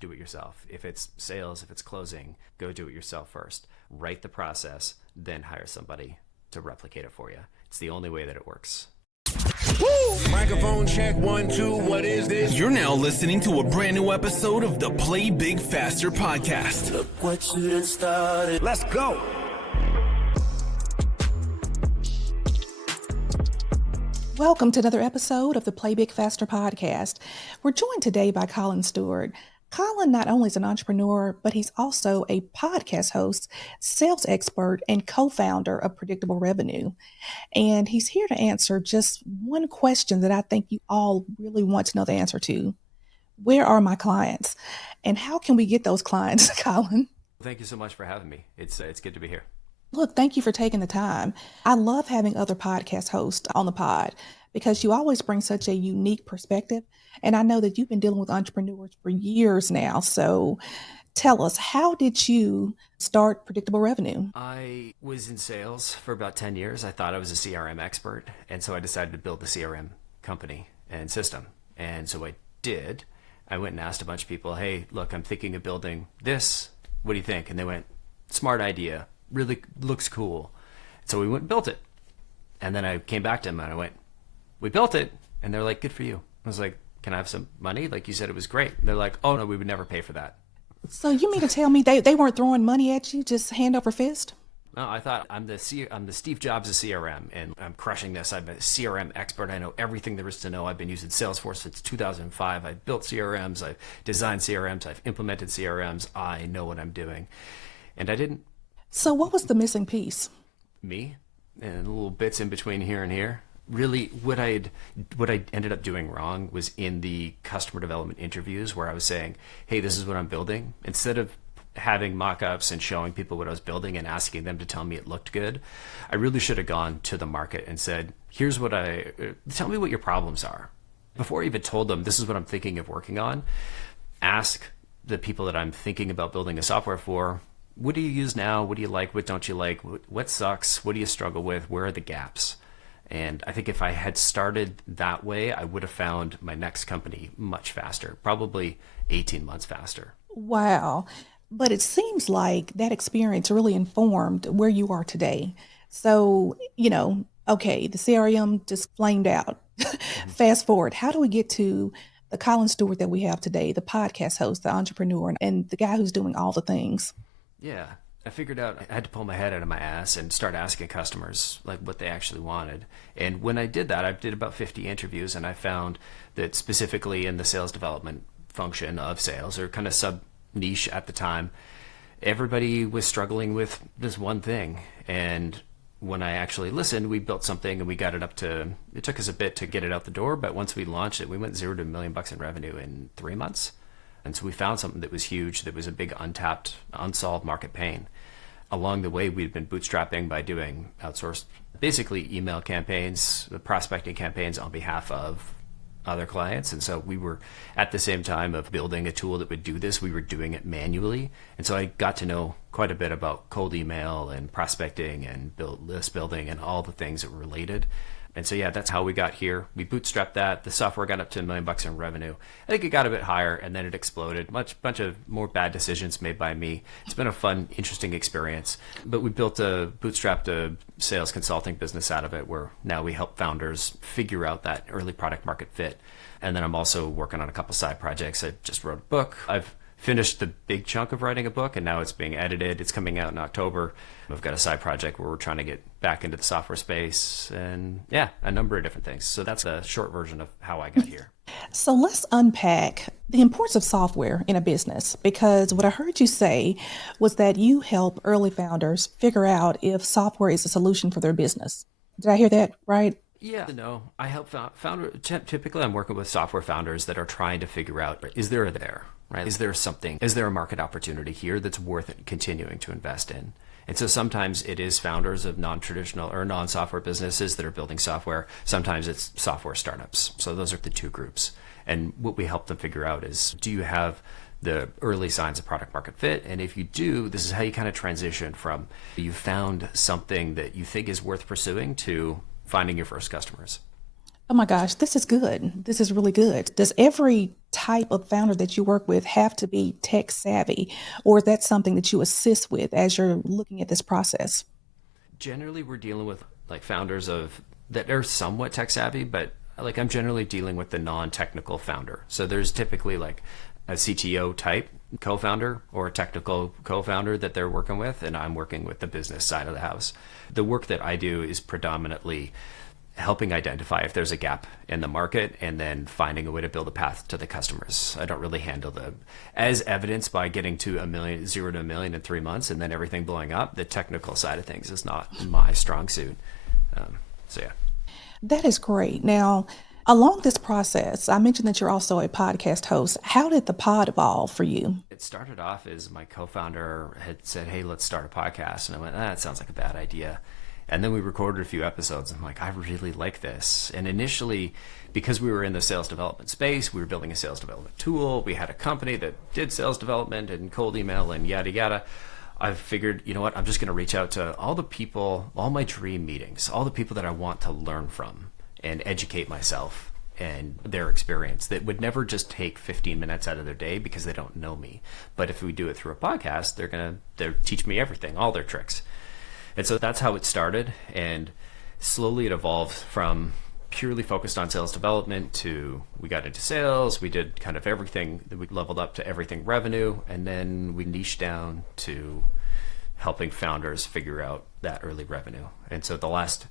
do it yourself. If it's sales, if it's closing, go do it yourself first. Write the process, then hire somebody to replicate it for you. It's the only way that it works. Microphone check, 1, 2, what is this? You're now listening to a brand new episode of the Play Big Faster podcast. Look what you done started. Let's go. Welcome to another episode of the Play Big Faster podcast. We're joined today by Collin Stewart. Collin not only is an entrepreneur, but he's also a podcast host, sales expert, and co-founder of Predictable Revenue. And he's here to answer just one question that I think you all really want to know the answer to. Where are my clients? And how can we get those clients, Collin? Thank you so much for having me. It's good to be here. Look, thank you for taking the time. I love having other podcast hosts on the pod because you always bring such a unique perspective. And I know that you've been dealing with entrepreneurs for years now. So tell us, how did you start Predictable Revenue? I was in sales for about 10 years. I thought I was a CRM expert. And so I decided to build the CRM company and system. And so I did. I went and asked a bunch of people, hey, look, I'm thinking of building this. What do you think? And they went, smart idea. Really looks cool. So we went and built it. And then I came back to them and I went, we built it. And they're like, good for you. I was like, can I have some money? Like you said, it was great. And they're like, oh no, we would never pay for that. So you mean to tell me they weren't throwing money at you, just hand over fist? No, I thought I'm the Steve Jobs of CRM and I'm crushing this. I'm a CRM expert. I know everything there is to know. I've been using Salesforce since 2005. I've built CRMs. I've designed CRMs. I've implemented CRMs. I know what I'm doing. And I didn't. So what was the missing piece? Me and little bits in between here and here. Really, what I ended up doing wrong was in the customer development interviews where I was saying, hey, this is what I'm building. Instead of having mock-ups and showing people what I was building and asking them to tell me it looked good, I really should have gone to the market and said, here's what tell me what your problems are. Before I even told them, this is what I'm thinking of working on, ask the people that I'm thinking about building a software for, what do you use now? What do you like? What don't you like? What sucks? What do you struggle with? Where are the gaps? And I think if I had started that way, I would have found my next company much faster, probably 18 months faster. Wow. But it seems like that experience really informed where you are today. So, okay, the CRM just flamed out. Fast forward, how do we get to the Collin Stewart that we have today, the podcast host, the entrepreneur, and the guy who's doing all the things? Yeah. I figured out I had to pull my head out of my ass and start asking customers like what they actually wanted. And when I did that, I did about 50 interviews and I found that specifically in the sales development function of sales, or kind of sub niche at the time, everybody was struggling with this one thing. And when I actually listened, we built something and we got it up to, it took us a bit to get it out the door, but once we launched it, we went $0 to $1 million in revenue in 3 months. And so we found something that was huge, that was a big untapped, unsolved market pain. Along the way, we'd been bootstrapping by doing outsourced, basically email campaigns, the prospecting campaigns on behalf of other clients. And so we were at the same time of building a tool that would do this, we were doing it manually. And so I got to know quite a bit about cold email and prospecting and list building and all the things that were related. And so, yeah, that's how we got here. We bootstrapped that. The software got up to $1 million in revenue. I think it got a bit higher and then it exploded. Bunch of more bad decisions made by me. It's been a fun, interesting experience. But we bootstrapped a sales consulting business out of it where now we help founders figure out that early product market fit. And then I'm also working on a couple side projects. I just wrote a book. I've finished the big chunk of writing a book and now it's being edited. It's coming out in October. I've got a side project where we're trying to get back into the software space and a number of different things. So that's the short version of how I got here. So let's unpack the importance of software in a business, because what I heard you say was that you help early founders figure out if software is a solution for their business. Did I hear that right? Yeah, no, I help founder. Typically, I'm working with software founders that are trying to figure out, is there right? Is there a market opportunity here that's worth continuing to invest in? And so sometimes it is founders of non-traditional or non-software businesses that are building software. Sometimes it's software startups. So those are the two groups. And what we help them figure out is, do you have the early signs of product market fit? And if you do, this is how you kind of transition from you found something that you think is worth pursuing to finding your first customers. Oh my gosh, this is good. This is really good. Does every type of founder that you work with have to be tech savvy, or is that something that you assist with as you're looking at this process? Generally, we're dealing with like founders of that are somewhat tech savvy, but like I'm generally dealing with the non-technical founder. So there's typically like a CTO type co-founder or a technical co-founder that they're working with, and I'm working with the business side of the house. The work that I do is predominantly helping identify if there's a gap in the market and then finding a way to build a path to the customers. I don't really handle as evidenced by getting to 0 to 1 million in 3 months and then everything blowing up. The technical side of things is not my strong suit. So yeah. That is great. Now, along this process, I mentioned that you're also a podcast host. How did the pod evolve for you? It started off as my co-founder had said, "Hey, let's start a podcast." And I went, "That sounds like a bad idea." And then we recorded a few episodes. I'm like, I really like this. And initially, because we were in the sales development space, we were building a sales development tool. We had a company that did sales development and cold email and yada, yada. I figured, you know what, I'm just going to reach out to all the people, all my dream meetings, all the people that I want to learn from and educate myself and their experience that would never just take 15 minutes out of their day because they don't know me. But if we do it through a podcast, they'll teach me everything, all their tricks. And so that's how it started. And slowly it evolved from purely focused on sales development to we got into sales. We did kind of everything. We leveled up to everything revenue. And then we niched down to helping founders figure out that early revenue. And so the last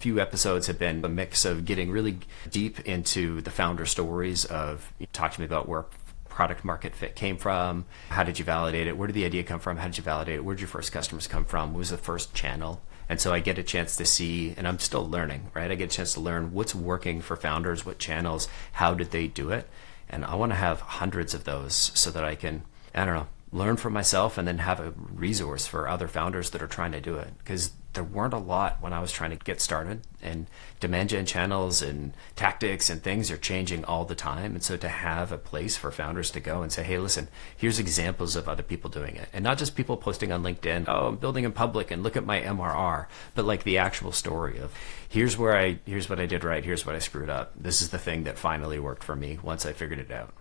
few episodes have been a mix of getting really deep into the founder stories of talk to me about where product market fit came from. How did you validate it? Where did the idea come from? How did you validate it? Where did your first customers come from? What was the first channel? And so I get a chance to see, and I'm still learning, right? I get a chance to learn what's working for founders, what channels, how did they do it? And I want to have hundreds of those so that I can, I don't know, learn from myself and then have a resource for other founders that are trying to do it. Because there weren't a lot when I was trying to get started, and demand gen channels and tactics and things are changing all the time. And so to have a place for founders to go and say, hey, listen, here's examples of other people doing it. And not just people posting on LinkedIn, oh, I'm building in public and look at my MRR, but like the actual story of here's what I did right, here's what I screwed up. This is the thing that finally worked for me once I figured it out.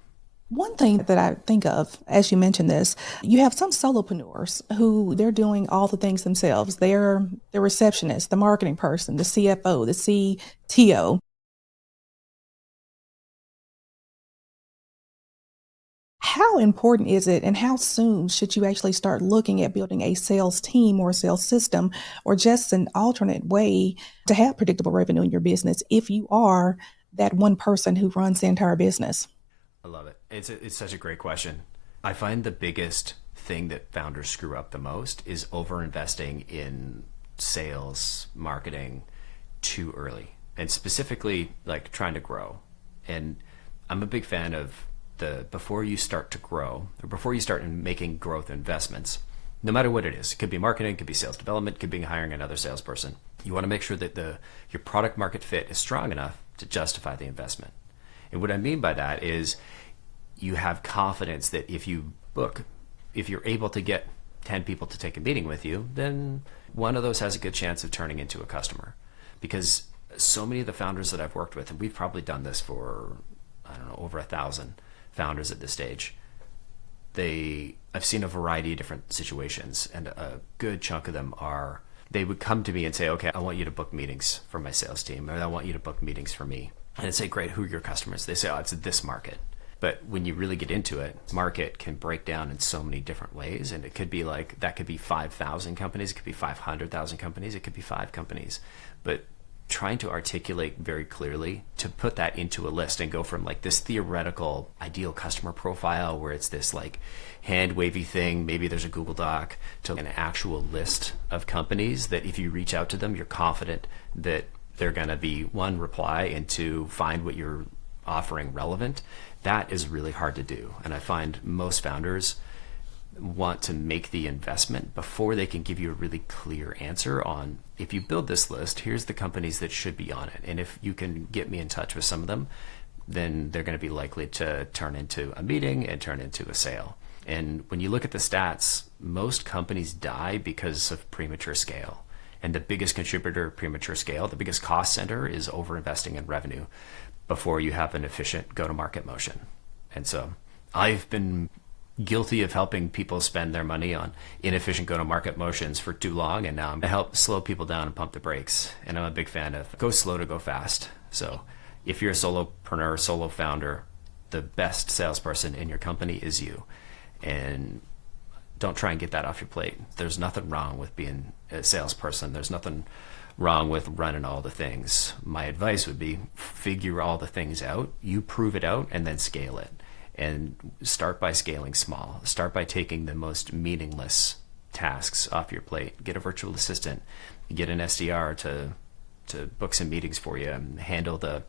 One thing that I think of, as you mentioned this, you have some solopreneurs who they're doing all the things themselves. They're the receptionist, the marketing person, the CFO, the CTO. How important is it, and how soon should you actually start looking at building a sales team or a sales system, or just an alternate way to have predictable revenue in your business if you are that one person who runs the entire business? I love it. It's such a great question. I find the biggest thing that founders screw up the most is over-investing in sales, marketing too early, and specifically like trying to grow. And I'm a big fan of before you start to grow, or before you start making growth investments, no matter what it is, it could be marketing, it could be sales development, it could be hiring another salesperson. You want to make sure that your product market fit is strong enough to justify the investment. And what I mean by that is you have confidence that if you're able to get 10 people to take a meeting with you, then one of those has a good chance of turning into a customer. Because so many of the founders that I've worked with, and we've probably done this for, I don't know, over 1,000 founders at this stage, I've seen a variety of different situations, and a good chunk of them they would come to me and say, okay, I want you to book meetings for my sales team, or I want you to book meetings for me. And I'd say, great, who are your customers? They say, oh, it's this market. But when you really get into it, market can break down in so many different ways. And it could be like, that could be 5,000 companies, it could be 500,000 companies, it could be 5 companies. But trying to articulate very clearly to put that into a list and go from like this theoretical ideal customer profile where it's this like hand wavy thing, maybe there's a Google Doc, to an actual list of companies that if you reach out to them, you're confident that they're going to be, one, reply, and two, find what you're offering relevant. That is really hard to do. And I find most founders want to make the investment before they can give you a really clear answer on, if you build this list, here's the companies that should be on it. And if you can get me in touch with some of them, then they're going to be likely to turn into a meeting and turn into a sale. And when you look at the stats, most companies die because of premature scale. And the biggest contributor to premature scale, the biggest cost center, is over investing in revenue before you have an efficient go-to-market motion. And so I've been guilty of helping people spend their money on inefficient go-to-market motions for too long, and now I'm to help slow people down and pump the brakes. And I'm a big fan of go slow to go fast. So if you're a solopreneur, solo founder, the best salesperson in your company is you. And don't try and get that off your plate. There's nothing wrong with being a salesperson. There's nothing wrong with running all the things. My advice would be figure all the things out, you prove it out, and then scale it. And start by scaling small. Start by taking the most meaningless tasks off your plate. Get a virtual assistant. Get an SDR to book some meetings for you and handle the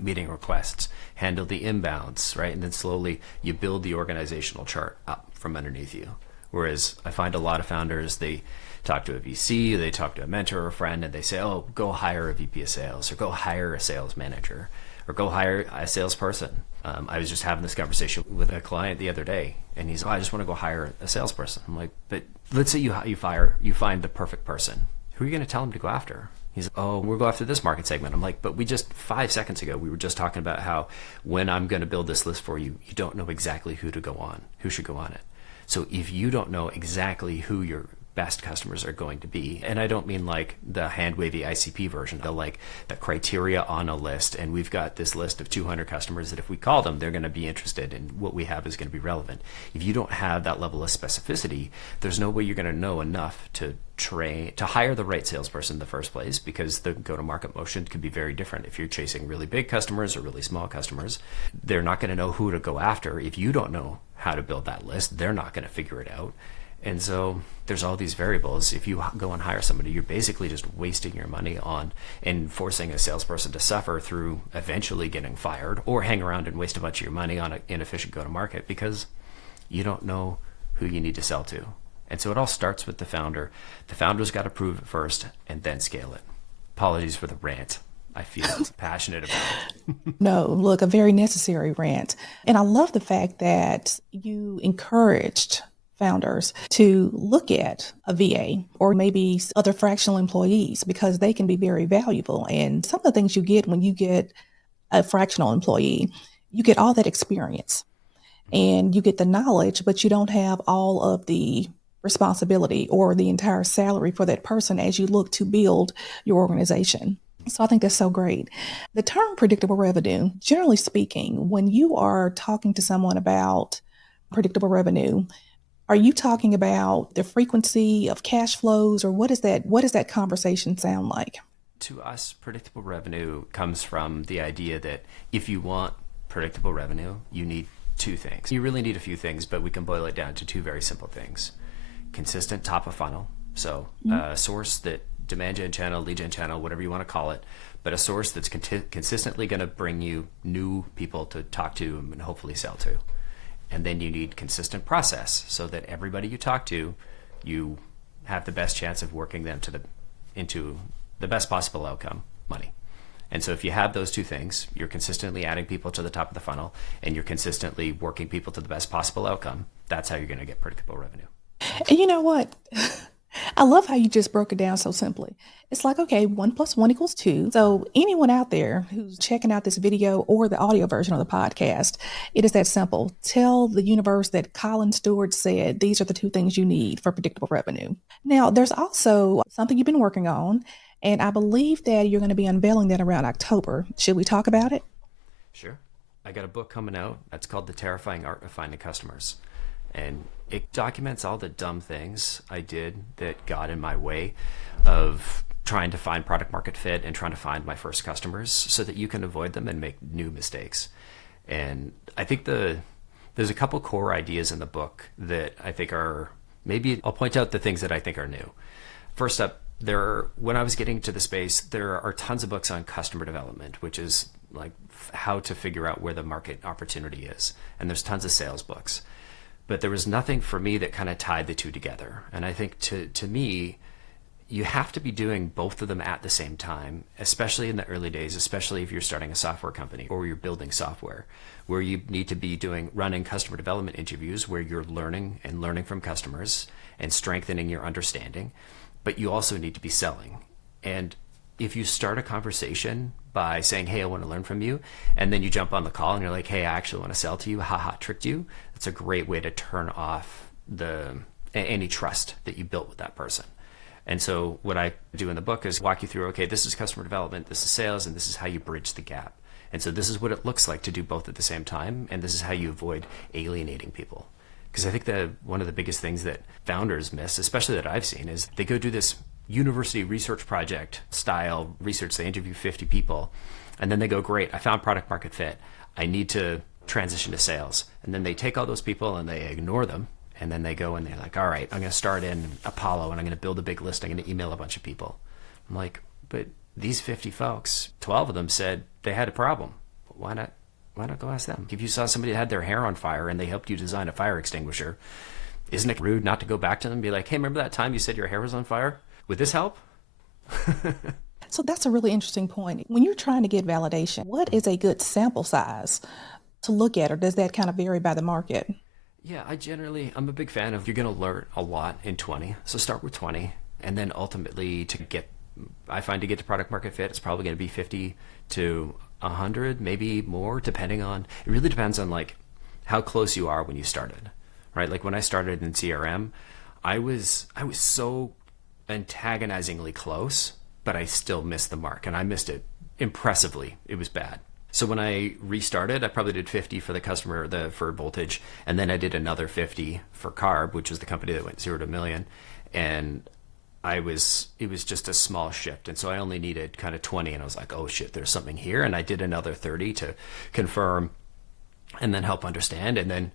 meeting requests, handle the inbounds, right? And then slowly you build the organizational chart up from underneath you. Whereas I find a lot of founders, they talk to a VC, they talk to a mentor or a friend, and they say, oh, go hire a VP of sales, or go hire a sales manager, or go hire a salesperson. I was just having this conversation with a client the other day, and he's, oh, I just want to go hire a salesperson. I'm like, but let's say you find the perfect person. Who are you going to tell him to go after? He's like, oh, we'll go after this market segment. I'm like, but we just 5 seconds ago, we were just talking about how when I'm going to build this list for you, you don't know exactly who should go on it. So if you don't know exactly who your best customers are going to be, and I don't mean like the hand-wavy ICP version, like the criteria on a list, and we've got this list of 200 customers that if we call them, they're going to be interested, and what we have is going to be relevant. If you don't have that level of specificity, there's no way you're going to know enough to hire the right salesperson in the first place, because the go-to-market motion could be very different. If you're chasing really big customers or really small customers, they're not going to know who to go after. If you don't know how to build that list, they're not going to figure it out. And so there's all these variables. If you go and hire somebody, you're basically just wasting your money on and forcing a salesperson to suffer through eventually getting fired, or hang around and waste a bunch of your money on an inefficient go-to-market because you don't know who you need to sell to. And so it all starts with the founder. The founder's got to prove it first and then scale it. Apologies for the rant. I feel passionate about it. No, look, a very necessary rant. And I love the fact that you encouraged founders to look at a VA or maybe other fractional employees, because they can be very valuable. And some of the things you get when you get a fractional employee, you get all that experience and you get the knowledge, but you don't have all of the responsibility or the entire salary for that person as you look to build your organization. So I think that's so great. The term predictable revenue, generally speaking, when you are talking to someone about predictable revenue, are you talking about the frequency of cash flows, or what does that conversation sound like? To us, predictable revenue comes from the idea that if you want predictable revenue, you need two things. You really need a few things, but we can boil it down to two very simple things. Consistent top of funnel. So a source that demand gen channel, lead gen channel, whatever you want to call it, but a source that's consistently going to bring you new people to talk to and hopefully sell to. And then you need consistent process so that everybody you talk to, you have the best chance of working them into the best possible outcome, money. And so if you have those two things, you're consistently adding people to the top of the funnel and you're consistently working people to the best possible outcome, that's how you're going to get predictable revenue. And you know what? I love how you just broke it down so simply. It's like, okay, 1 + 1 = 2. So anyone out there who's checking out this video or the audio version of the podcast, it is that simple. Tell the universe that Collin Stewart said, these are the two things you need for predictable revenue. Now, there's also something you've been working on, and I believe that you're going to be unveiling that around October. Should we talk about it? Sure. I got a book coming out. That's called The Terrifying Art of Finding Customers. And it documents all the dumb things I did that got in my way of trying to find product market fit and trying to find my first customers so that you can avoid them and make new mistakes. And I think there's a couple core ideas in the book that I think are, maybe I'll point out the things that I think are new. First up, when I was getting to the space, there are tons of books on customer development, which is like how to figure out where the market opportunity is. And there's tons of sales books. But there was nothing for me that kind of tied the two together. And I think to me, you have to be doing both of them at the same time, especially in the early days, especially if you're starting a software company or you're building software, where you need to be running customer development interviews where you're learning from customers and strengthening your understanding, but you also need to be selling. And if you start a conversation by saying, hey, I want to learn from you, and then you jump on the call and you're like, hey, I actually want to sell to you, haha, tricked you, that's a great way to turn off any trust that you built with that person. And so what I do in the book is walk you through, okay, this is customer development, this is sales, and this is how you bridge the gap. And so this is what it looks like to do both at the same time, and this is how you avoid alienating people. Because I think that one of the biggest things that founders miss, especially that I've seen, is they go do this university research project style research. They interview 50 people, and then they go, great, I found product market fit. I need to transition to sales. And then they take all those people and they ignore them. And then they go and they're like, all right, I'm going to start in Apollo and I'm going to build a big list. I'm going to email a bunch of people. I'm like, but these 50 folks, 12 of them said they had a problem. Why not go ask them? If you saw somebody that had their hair on fire and they helped you design a fire extinguisher, isn't it rude not to go back to them and be like, hey, remember that time you said your hair was on fire? Would this help? So that's a really interesting point. When you're trying to get validation, what is a good sample size to look at, or does that kind of vary by the market? Yeah, I'm a big fan of, you're going to learn a lot in 20. So start with 20. And then ultimately to get to product market fit, it's probably going to be 50 to 100, maybe more, it really depends on like how close you are when you started, right? Like when I started in CRM, I was so antagonizingly close, but I still missed the mark, and I missed it impressively. It was bad. So when I restarted, I probably did 50 for the customer, for Voltage, and then I did another 50 for Carb, which was the company that went 0 to $1 million. And it was just a small shift. And so I only needed kind of 20, and I was like, oh shit, there's something here. And I did another 30 to confirm and then help understand. And then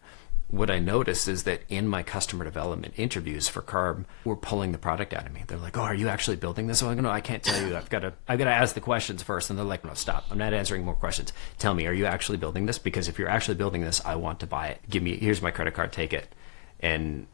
what I noticed is that in my customer development interviews for Carb, were pulling the product out of me. They're like, oh, are you actually building this? I'm like, no, I can't tell you. I've got to ask the questions first. And they're like, no, stop. I'm not answering more questions. Tell me, are you actually building this? Because if you're actually building this, I want to buy it. Here's my credit card, take it. And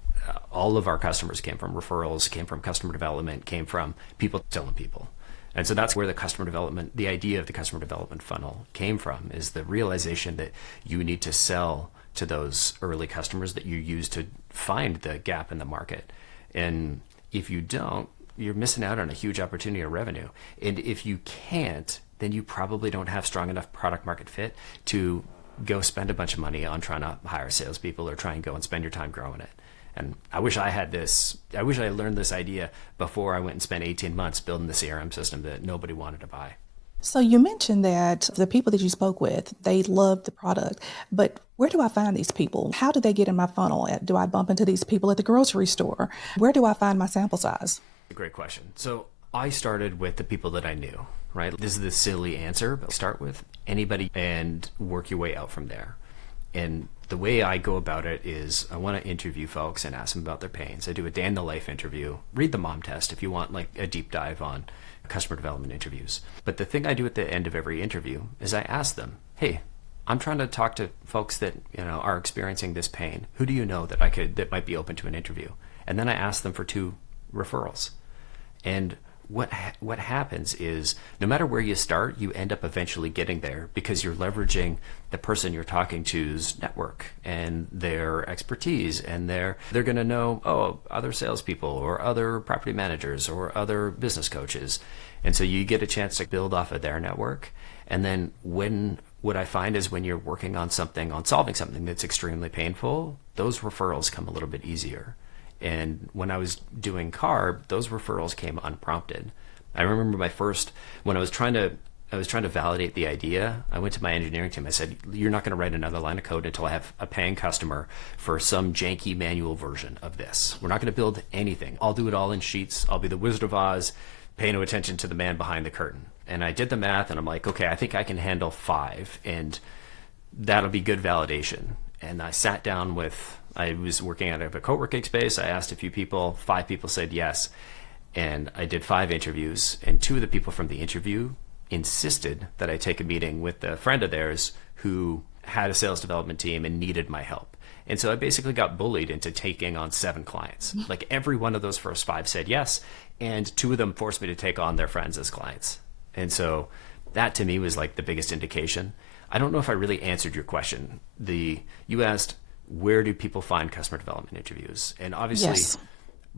all of our customers came from referrals, came from customer development, came from people telling people. And so that's where the idea of the customer development funnel came from, is the realization that you need to sell to those early customers that you use to find the gap in the market. And if you don't, you're missing out on a huge opportunity of revenue. And if you can't, then you probably don't have strong enough product market fit to go spend a bunch of money on trying to hire salespeople or try and go and spend your time growing it. And I wish I had learned this idea before I went and spent 18 months building the CRM system that nobody wanted to buy. So you mentioned that the people that you spoke with, they loved the product, but where do I find these people? How do they get in my funnel? Do I bump into these people at the grocery store? Where do I find my sample size? Great question. So I started with the people that I knew, right? This is the silly answer, but start with anybody and work your way out from there. And the way I go about it is I want to interview folks and ask them about their pains. I do a day in the life interview. Read the mom test if you want like a deep dive on customer development interviews. But the thing I do at the end of every interview is I ask them, hey, I'm trying to talk to folks that are experiencing this pain. Who do you know that might be open to an interview? And then I ask them for 2 referrals. And what happens is no matter where you start, you end up eventually getting there because you're leveraging the person you're talking to's network and their expertise, and they're going to know other salespeople or other property managers or other business coaches, and so you get a chance to build off of their network. And then what I find is when you're working on solving something that's extremely painful, those referrals come a little bit easier. And when I was doing Carb, those referrals came unprompted. I remember when I was trying to validate the idea, I went to my engineering team. I said, you're not going to write another line of code until I have a paying customer for some janky manual version of this. We're not going to build anything. I'll do it all in Sheets. I'll be the Wizard of Oz, pay no attention to the man behind the curtain. And I did the math and I'm like, okay, I think I can handle 5 and that'll be good validation. And I sat down I was working out of a co-working space. I asked a few people, 5 people said yes. And I did 5 interviews, and 2 of the people from the interview insisted that I take a meeting with a friend of theirs who had a sales development team and needed my help. And so I basically got bullied into taking on 7 clients. Like every one of those first 5 said yes, and 2 of them forced me to take on their friends as clients. And so that to me was like the biggest indication. I don't know if I really answered your question. You asked, where do people find customer development interviews? And obviously, Yes.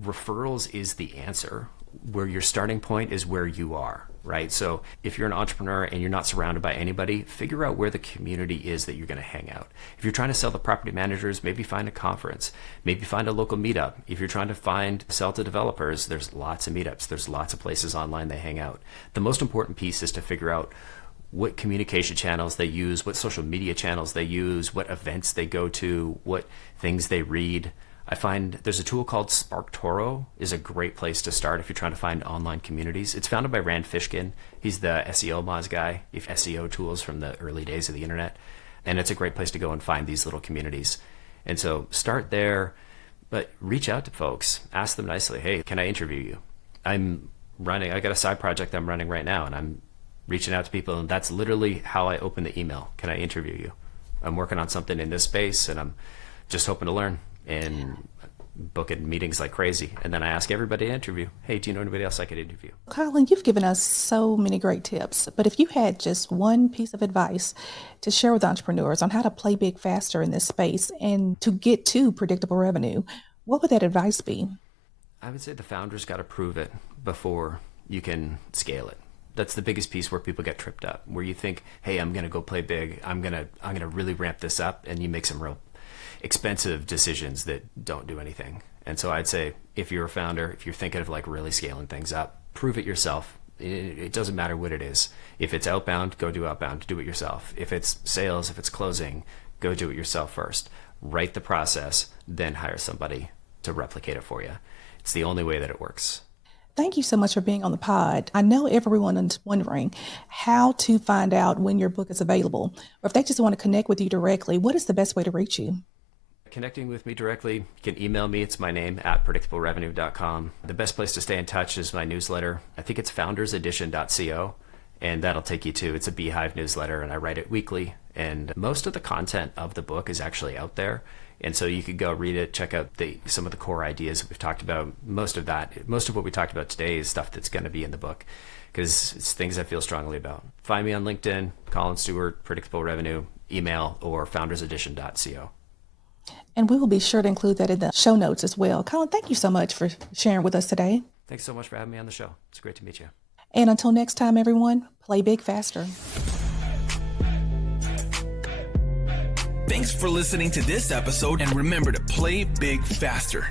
referrals is the answer. Where your starting point is where you are. right? So if you're an entrepreneur and you're not surrounded by anybody, figure out where the community is that you're going to hang out. If you're trying to sell to property managers, maybe find a conference, maybe find a local meetup. If you're trying to sell to developers, there's lots of meetups. There's lots of places online they hang out. The most important piece is to figure out what communication channels they use, what social media channels they use, what events they go to, what things they read. I find there's a tool called SparkToro is a great place to start if you're trying to find online communities. It's founded by Rand Fishkin. He's the SEO Moz guy, if SEO tools from the early days of the internet. And it's a great place to go and find these little communities. And so start there, but reach out to folks. Ask them nicely, hey, can I interview you? I got a side project I'm running right now, and I'm reaching out to people, and that's literally how I open the email. Can I interview you? I'm working on something in this space, and I'm just hoping to learn and booking meetings like crazy. And then I ask everybody to interview. Hey, do you know anybody else I could interview? Collin, you've given us so many great tips, but if you had just one piece of advice to share with entrepreneurs on how to play big faster in this space and to get to predictable revenue, what would that advice be? I would say the founder's got to prove it before you can scale it. That's the biggest piece where people get tripped up, where you think, hey, I'm going to go play big. I'm going to really ramp this up. And you make some real expensive decisions that don't do anything. And so I'd say if you're a founder, if you're thinking of like really scaling things up, prove it yourself. It doesn't matter what it is. If it's outbound, go do outbound, do it yourself. If it's sales, if it's closing, go do it yourself first. Write the process, then hire somebody to replicate it for you. It's the only way that it works. Thank you so much for being on the pod. I know everyone is wondering how to find out when your book is available, or if they just want to connect with you directly, what is the best way to reach you? Connecting with me directly, you can email me. It's my name at predictablerevenue.com. The best place to stay in touch is my newsletter. I think it's foundersedition.co, and that'll take you to, it's a Beehive newsletter, and I write it weekly. And most of the content of the book is actually out there. And so you could go read it, check out some of the core ideas that we've talked about. Most of what we talked about today is stuff that's going to be in the book because it's things I feel strongly about. Find me on LinkedIn, Collin Stewart, Predictable Revenue, email, or foundersedition.co. And we will be sure to include that in the show notes as well. Collin, thank you so much for sharing with us today. Thanks so much for having me on the show. It's great to meet you. And until next time, everyone, play big faster. Thanks for listening to this episode, and remember to play big faster.